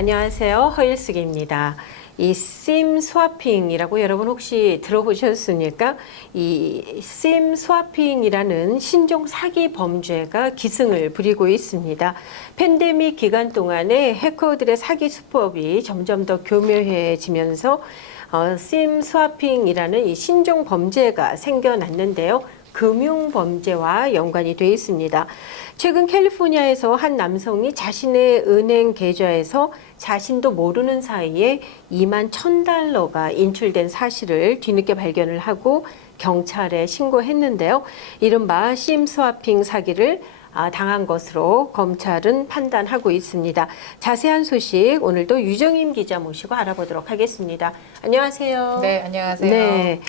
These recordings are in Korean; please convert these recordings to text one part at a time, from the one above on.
안녕하세요. 허일숙입니다. 이 심 스와핑이라고 여러분 혹시 들어보셨습니까? 이 심 스와핑이라는 신종 사기 범죄가 기승을 부리고 있습니다. 팬데믹 기간 동안에 해커들의 사기 수법이 점점 더 교묘해지면서 심 스와핑이라는 이 신종 범죄가 생겨났는데요. 금융 범죄와 연관이 되어 있습니다. 최근 캘리포니아에서 한 남성이 자신의 은행 계좌에서 자신도 모르는 사이에 2만 1,000달러가 인출된 사실을 뒤늦게 발견을 하고 경찰에 신고했는데요. 이른바 심 스와핑 사기를 당한 것으로 검찰은 판단하고 있습니다. 자세한 소식 오늘도 유정임 기자 모시고 알아보도록 하겠습니다. 안녕하세요. 네, 안녕하세요. 네.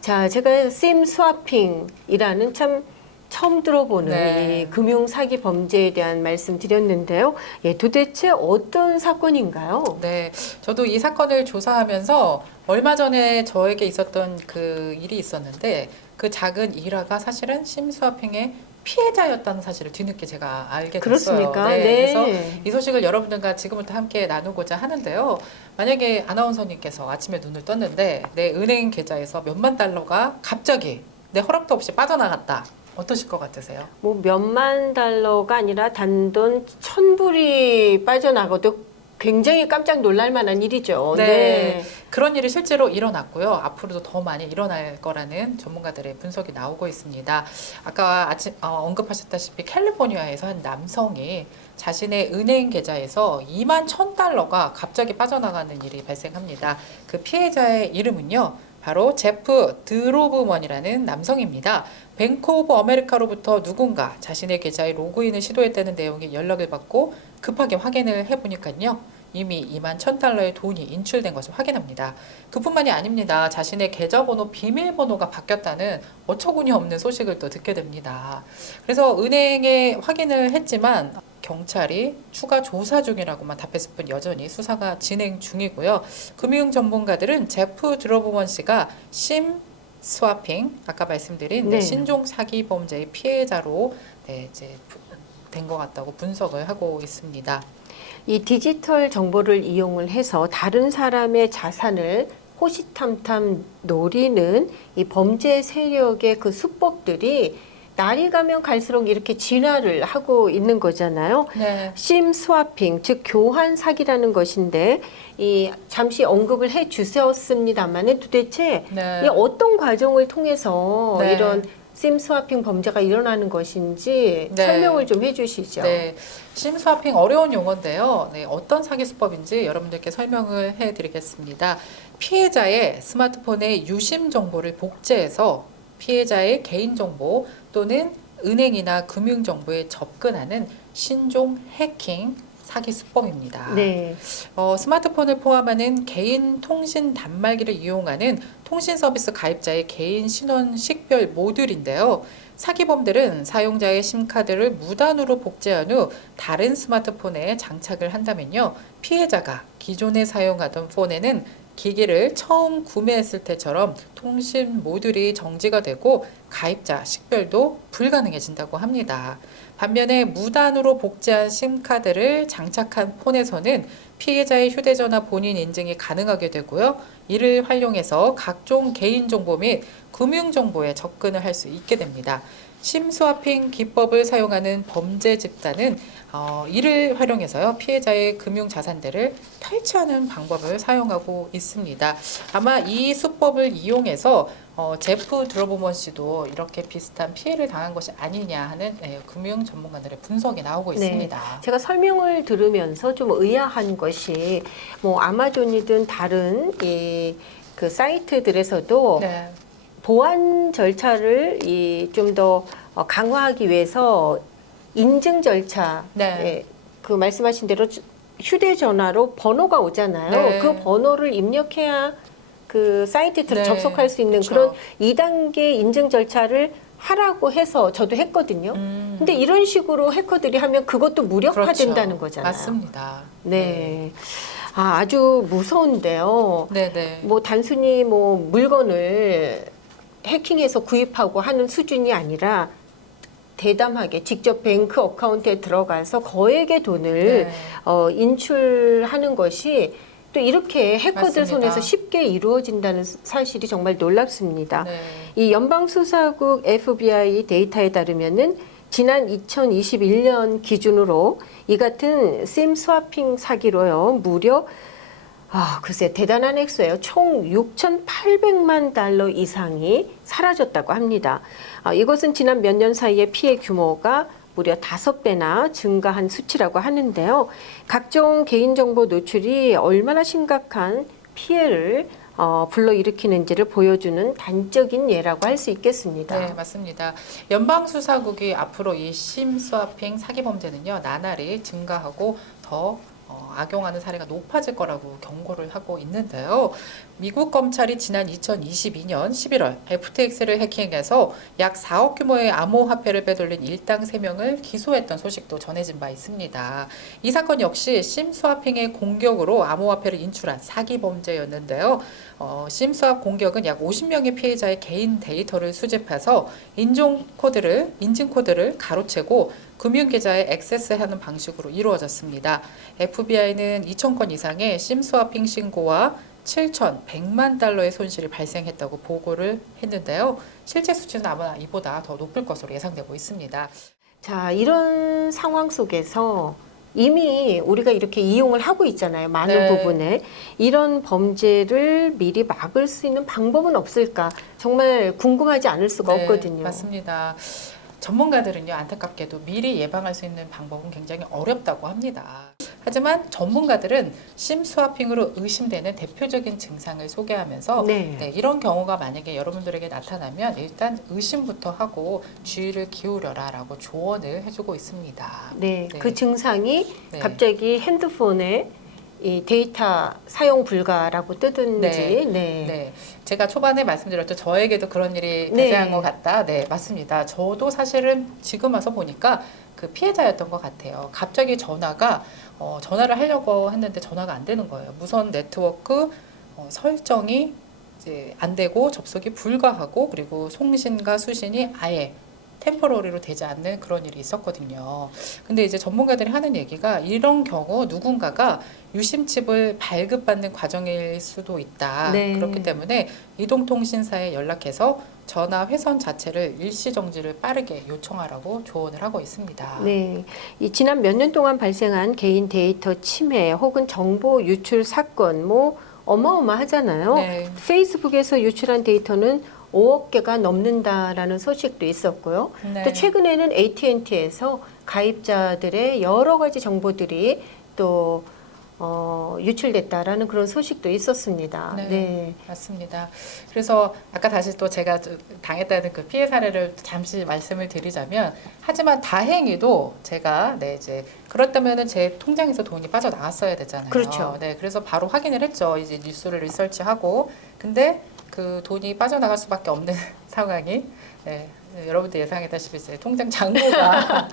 자, 제가 심 스와핑이라는 참 처음 들어보는 이 금융 사기 범죄에 대한 말씀 드렸는데요. 예, 도대체 어떤 사건인가요? 네, 저도 이 사건을 조사하면서 얼마 전에 저에게 있었던 그 일이 있었는데 그 작은 일화가 사실은 심스와핑의 피해자였다는 사실을 뒤늦게 제가 알게 됐어요. 그렇습니까? 네, 네. 그래서 이 소식을 여러분들과 지금부터 함께 나누고자 하는데요. 만약에 아나운서님께서 아침에 눈을 떴는데 내 은행 계좌에서 몇만 달러가 갑자기 내 허락도 없이 빠져나갔다. 어떠실 것 같으세요? 뭐 몇만 달러가 아니라 단돈 1,000불이 빠져나가도 굉장히 깜짝 놀랄 만한 일이죠. 네. 그런 일이 실제로 일어났고요. 앞으로도 더 많이 일어날 거라는 전문가들의 분석이 나오고 있습니다. 아까 언급하셨다시피 캘리포니아에서 한 남성이 자신의 은행 계좌에서 2만 1,000달러가 갑자기 빠져나가는 일이 발생합니다. 그 피해자의 이름은요. 바로 제프 드로브먼이라는 남성입니다. 뱅크 오브 아메리카로부터 누군가 자신의 계좌에 로그인을 시도했다는 내용의 연락을 받고 급하게 확인을 해보니까요. 이미 2만 1,000달러의 돈이 인출된 것을 확인합니다. 그뿐만이 아닙니다. 자신의 계좌번호 비밀번호가 바뀌었다는 어처구니 없는 소식을 또 듣게 됩니다. 그래서 은행에 확인을 했지만 경찰이 추가 조사 중이라고만 답했을 뿐 여전히 수사가 진행 중이고요. 금융 전문가들은 제프 드로브먼 씨가 심 스와핑, 아까 말씀드린 네. 신종 사기 범죄의 피해자로 이제 된 것 같다고 분석을 하고 있습니다. 이 디지털 정보를 이용을 해서 다른 사람의 자산을 호시탐탐 노리는 이 범죄 세력의 그 수법들이 날이 가면 갈수록 이렇게 진화를 하고 있는 거잖아요. 네. 심 스와핑, 즉 교환 사기라는 것인데 이 잠시 언급을 해 주셨습니다만은 도대체 네. 이 어떤 과정을 통해서 네. 이런 심 스와핑 범죄가 일어나는 것인지 네. 설명을 좀 해주시죠. 네, 심스와핑 어려운 용어인데요. 네, 어떤 사기 수법인지 여러분들께 설명을 해드리겠습니다. 피해자의 스마트폰의 유심 정보를 복제해서 피해자의 개인정보 또는 은행이나 금융정보에 접근하는 신종 해킹 사기 수법입니다. 네. 스마트폰을 포함하는 개인 통신 단말기를 이용하는 통신 서비스 가입자의 개인 신원 식별 모듈인데요. 사기범들은 사용자의 심카드를 무단으로 복제한 후 다른 스마트폰에 장착을 한다면요. 피해자가 기존에 사용하던 폰에는 기기를 처음 구매했을 때처럼 통신 모듈이 정지가 되고 가입자 식별도 불가능해진다고 합니다. 반면에 무단으로 복제한 심카드를 장착한 폰에서는 피해자의 휴대전화 본인 인증이 가능하게 되고요. 이를 활용해서 각종 개인정보 및 금융정보에 접근을 할 수 있게 됩니다. 심스와핑 기법을 사용하는 범죄 집단은 이를 활용해서요 피해자의 금융 자산들을 탈취하는 방법을 사용하고 있습니다. 아마 이 수법을 이용해서 제프 드로브먼 씨도 이렇게 비슷한 피해를 당한 것이 아니냐 하는 금융 전문가들의 분석이 나오고 있습니다. 네. 제가 설명을 들으면서 좀 의아한 것이 뭐 아마존이든 다른 그 사이트들에서도 네. 보안 절차를 좀 더 강화하기 위해서 인증 절차, 네. 그 말씀하신 대로 휴대전화로 번호가 오잖아요. 네. 그 번호를 입력해야 그 사이트에 네. 접속할 수 있는 그쵸. 그런 2단계 인증 절차를 하라고 해서 저도 했거든요. 근데 이런 식으로 해커들이 하면 그것도 무력화된다는 그렇죠. 거잖아요. 맞습니다. 네. 아주 무서운데요. 네네. 뭐 단순히 뭐 물건을 해킹해서 구입하고 하는 수준이 아니라 대담하게 직접 뱅크 어카운트에 들어가서 거액의 돈을 네. 인출하는 것이 또 이렇게 해커들 맞습니다. 손에서 쉽게 이루어진다는 사실이 정말 놀랍습니다. 네. 이 연방수사국 FBI 데이터에 따르면은 지난 2021년 기준으로 이 같은 심 스와핑 사기로요 무려 글쎄 대단한 액수예요. 총 6,800만 달러 이상이 사라졌다고 합니다. 이것은 지난 몇 년 사이에 피해 규모가 무려 5배나 증가한 수치라고 하는데요. 각종 개인정보 노출이 얼마나 심각한 피해를 불러일으키는지를 보여주는 단적인 예라고 할 수 있겠습니다. 네, 맞습니다. 연방수사국이 앞으로 이 심스와핑 사기 범죄는요, 나날이 증가하고 더 악용하는 사례가 높아질 거라고 경고를 하고 있는데요. 미국 검찰이 지난 2022년 11월 FTX를 해킹해서 약 4억 규모의 암호화폐를 빼돌린 일당 3명을 기소했던 소식도 전해진 바 있습니다. 이 사건 역시 심스와핑의 공격으로 암호화폐를 인출한 사기 범죄였는데요. 심스왑 공격은 약 50명의 피해자의 개인 데이터를 수집해서 인증코드를 가로채고 금융계좌에 액세스하는 방식으로 이루어졌습니다. FBI는 2,000건 이상의 심스와핑 신고와 7,100만 달러의 손실이 발생했다고 보고를 했는데요. 실제 수치는 아마 이보다 더 높을 것으로 예상되고 있습니다. 자, 이런 상황 속에서 이미 우리가 이렇게 이용을 하고 있잖아요. 많은 네. 부분에. 이런 범죄를 미리 막을 수 있는 방법은 없을까? 정말 궁금하지 않을 수가 네, 없거든요. 맞습니다. 전문가들은요, 안타깝게도 미리 예방할 수 있는 방법은 굉장히 어렵다고 합니다. 하지만 전문가들은 심스와핑으로 의심되는 대표적인 증상을 소개하면서 네. 이런 경우가 만약에 여러분들에게 나타나면 일단 의심부터 하고 주의를 기울여라 라고 조언을 해주고 있습니다. 네. 네. 그 증상이 네. 갑자기 핸드폰에 이 데이터 사용 불가라고 뜨든지. 네. 네. 네, 제가 초반에 말씀드렸죠. 저에게도 그런 일이 네. 발생한 것 같다. 네, 맞습니다. 저도 사실은 지금 와서 보니까 그 피해자였던 것 같아요. 갑자기 전화를 하려고 했는데 전화가 안 되는 거예요. 무선 네트워크 설정이 이제 안 되고 접속이 불가하고 그리고 송신과 수신이 아예 템포러리로 되지 않는 그런 일이 있었거든요. 근데 이제 전문가들이 하는 얘기가 이런 경우 누군가가 유심칩을 발급받는 과정일 수도 있다. 네. 그렇기 때문에 이동통신사에 연락해서 전화 회선 자체를 일시 정지를 빠르게 요청하라고 조언을 하고 있습니다. 네, 이 지난 몇 년 동안 발생한 개인 데이터 침해 혹은 정보 유출 사건 뭐 어마어마하잖아요. 네. 페이스북에서 유출한 데이터는 5억 개가 넘는다라는 소식도 있었고요. 네. 또 최근에는 AT&T에서 가입자들의 여러 가지 정보들이 또 유출됐다라는 그런 소식도 있었습니다. 네. 네. 맞습니다. 그래서 아까 다시 또 제가 당했다는 그 피해 사례를 잠시 말씀을 드리자면, 하지만 다행히도 제가 이제 그렇다면은 제 통장에서 돈이 빠져나갔어야 되잖아요. 그렇죠. 네, 그래서 바로 확인을 했죠. 이제 뉴스를 리서치하고, 근데 그 돈이 빠져나갈 수밖에 없는 상황이, 여러분들 예상했다시피 이제 통장 잔고가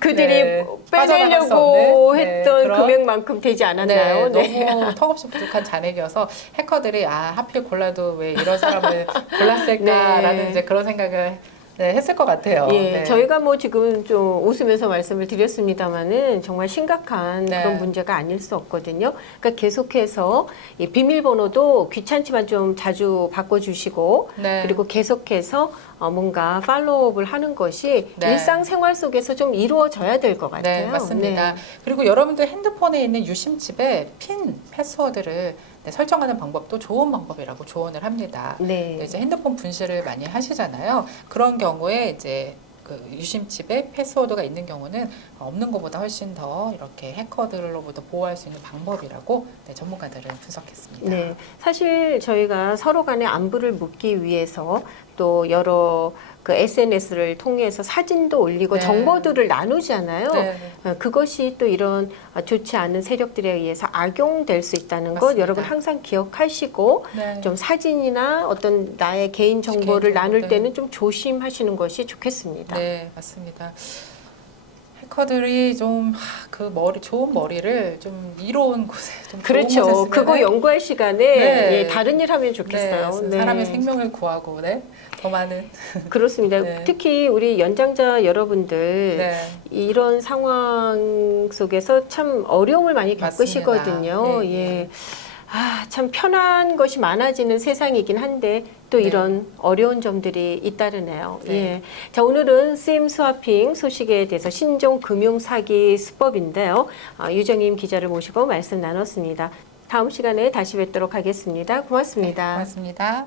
그들이 네, 빠져나갈 수 빼내려고 없는, 했던 그런 금액만큼 되지 않았나요? 네, 너무 턱없이 부족한 잔액이어서 해커들이 하필 골라도 왜 이런 사람을 골랐을까라는 네. 이제 그런 생각을 했을 것 같아요. 예, 네. 저희가 뭐 지금 좀 웃으면서 말씀을 드렸습니다만은 정말 심각한 네. 그런 문제가 아닐 수 없거든요. 그러니까 계속해서 이 비밀번호도 귀찮지만 좀 자주 바꿔주시고 네. 그리고 계속해서 뭔가 팔로우업을 하는 것이 네. 일상생활 속에서 좀 이루어져야 될 것 같아요. 네, 맞습니다. 네. 그리고 여러분들 핸드폰에 있는 유심칩에 패스워드를 설정하는 방법도 좋은 방법이라고 조언을 합니다. 네. 이제 핸드폰 분실을 많이 하시잖아요. 그런 경우에 이제 그 유심칩에 패스워드가 있는 경우는 없는 것보다 훨씬 더 이렇게 해커들로부터 보호할 수 있는 방법이라고 전문가들은 분석했습니다. 네, 사실 저희가 서로 간의 안부를 묻기 위해서 또 여러 그 SNS를 통해서 사진도 올리고 네. 정보들을 나누잖아요. 네. 그것이 또 이런 좋지 않은 세력들에 의해서 악용될 수 있다는 것 맞습니다. 여러분 항상 기억하시고 네. 좀 사진이나 어떤 나의 개인 정보를 개인 정보, 나눌 네. 때는 좀 조심하시는 것이 좋겠습니다. 네, 맞습니다. 해커들이 좀 그 좋은 머리를 좀 이로운 곳에 좀 좋은 곳에 그렇죠. 쓰면은 그거 연구할 시간에 네. 예, 다른 일 하면 좋겠어요. 네, 사람의 생명을 구하고 더 많은 그렇습니다. 네. 특히 우리 연장자 여러분들 네. 이런 상황 속에서 참 어려움을 많이 겪으시거든요. 맞습니다. 예, 예. 예. 참 편한 것이 많아지는 세상이긴 한데 또 네. 이런 어려운 점들이 잇따르네요. 네. 예. 자, 오늘은 심 스와핑 소식에 대해서 신종 금융 사기 수법인데요. 유정임 기자를 모시고 말씀 나눴습니다. 다음 시간에 다시 뵙도록 하겠습니다. 고맙습니다. 고맙습니다.